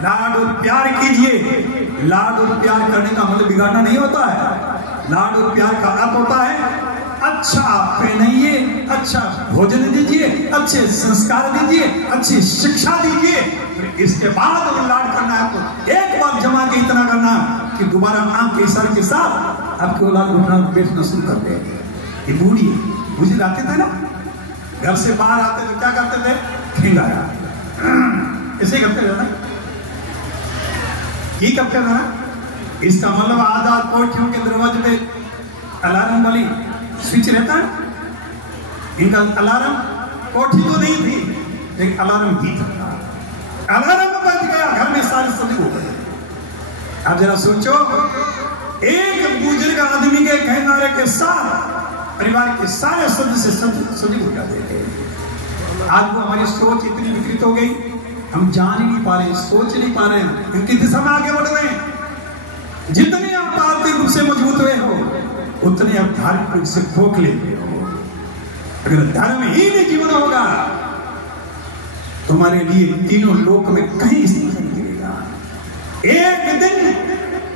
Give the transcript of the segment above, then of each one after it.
लाड और प्यार कीजिए। लाड और प्यार करने का मतलब बिगाड़ना नहीं होता है। लाड और प्यार का अर्थ होता है अच्छा पहनाइए, अच्छा भोजन दीजिए, अच्छे संस्कार दीजिए, अच्छी शिक्षा दीजिए। इसके बाद अगर लाड करना है तो एक बार जमा के इतना करना कि दोबारा आंख के इशारे के साथ आपके औलाद उठना बैठना शुरू कर दे। ये बूढ़ी बुजुर्ग आते थे ना, घर से बाहर आते थे, क्या करते थे? खिंगाया, ऐसे करते थे ना, ये करते थे ना। इसका मतलब आजाद कोठियों के दरवाजे पे अलार्म वाली स्विच रहता है। इनका अलार्म कोठी तो नहीं थी, लेकिन अलार्म ही था। अलार्म बज गया, घर में सारे सजग हो गए। अब जरा सोचो, एक बुजुर्ग आदमी के कहनारे के साथ परिवार के सारे सदस्य सजग हो जाते थे। आज वो हमारी सोच इतनी विकृत हो गई, हम जान ही नहीं पा रहे, सोच नहीं पा रहे, इनकी दिशा में आगे बढ़ रहे हैं। जितने आप आर्थिक रूप से मजबूत हुए हो, उतने आप धार्मिक रूप से खोखले हो। अगर धर्म ही नहीं जीवन होगा, तुम्हारे लिए तीनों लोक में कहीं स्थान नहीं मिलेगा। एक दिन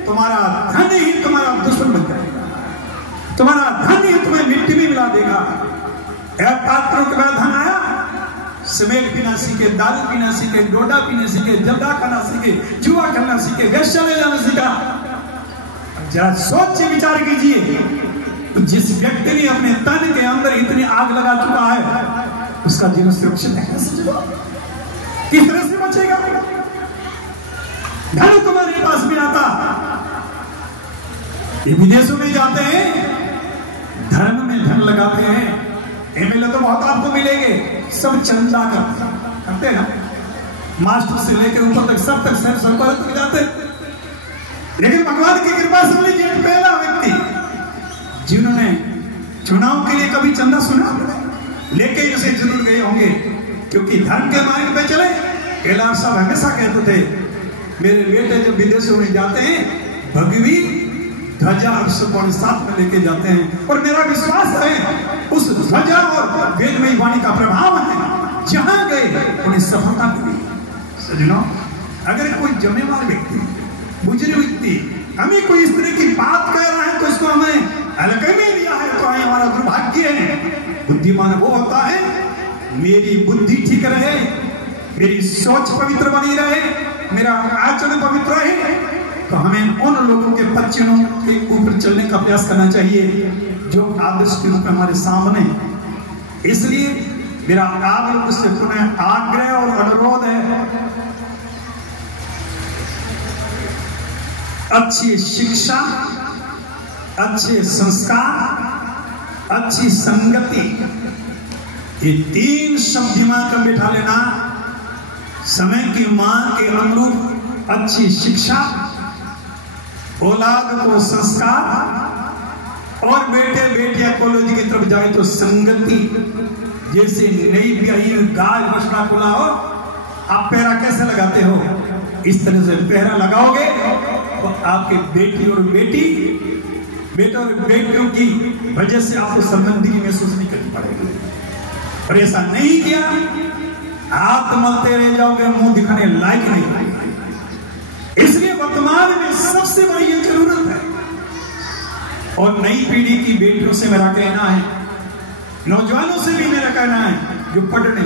तुम्हारा धन ही तुम्हारा दुश्मन बन जाएगा, तुम्हारा धन ही तुम्हें मिट्टी में मिला देगा। पात्रों के बाद धन आया, सिमेंट पीना सीखे, दारू पीना सीखे, डोडा पीना सीखे, जर्दा खाना सीखे, जुआ खेलना सीखे, वेश्यालय जाना सीखा। जरा सोच विचार कीजिए, जिस व्यक्ति ने अपने तन के अंदर इतनी आग लगा चुका है, उसका जीवन सुरक्षित है किस तरह से बचेगा? धन तुम्हारे पास भी आता, ये विदेशों में जाते हैं, धर्म में धन लगाते हैं। एमएलए तो बहुत आपको मिलेंगे, सब चंदा करते हैं ना, मास्टर से लेकर ऊपर तक सब तक सरकार तक जाते। लेकिन भगवान की कृपा से जी पहला व्यक्ति जिन्होंने चुनाव के लिए कभी चंदा सुना लेके इसे जरूर गए होंगे, क्योंकि धर्म के मार्ग पे चले। कैलाश साहब हमेशा कहते थे, मेरे बेटे जब विदेशों में जाते हैं, भगवी ध्वजा और साथ में लेके जाते हैं, और मेरा विश्वास है उस ध्वजा और वेदमयी वाणी का प्रभाव है, जहां गए उन्हें सफलता मिली। सजनों, अगर कोई जमेवार व्यक्ति, बुजुर्ग व्यक्ति हमें कोई इस तरह की बात कह रहा है तो इसको हमें हल्के में लिया है तो हमारा दुर्भाग्य है। बुद्धिमान वो होता है, मेरी बुद्धि ठीक रहे, मेरी सोच पवित्र बनी रहे, मेरा आचरण पवित्र रहे, तो हमें उन लोगों के पक्षियों के ऊपर चलने का प्रयास करना चाहिए जो आदर्श के रूप में हमारे सामने। इसलिए मेरा आप लोगों से पुनः आग्रह और अनुरोध है, अच्छी शिक्षा, अच्छे संस्कार, अच्छी संगति, ये तीन शब्द दिमाग में बैठा लेना। समय की मांग के अनुरूप अच्छी शिक्षा, औलाद को संस्कार, और बेटे बेटियां कॉलेज की तरफ जाए तो संगति। जैसे नई ब्याही गाय बछड़ा खुला हो, आप पहरा कैसे लगाते हो, इस तरह से पहरा लगाओगे तो आपके बेटी और बेटे और बेटियों की वजह से आपको संबंधी महसूस नहीं करनी पड़ेगी। और ऐसा नहीं किया, आप मलते रह जाओगे, मुंह दिखाने लायक नहीं होगा। इसलिए वर्तमान में सबसे बड़ी ये जरूरत है। और नई पीढ़ी की बेटियों से मेरा कहना है, नौजवानों से भी मेरा कहना है, जो पढ़ने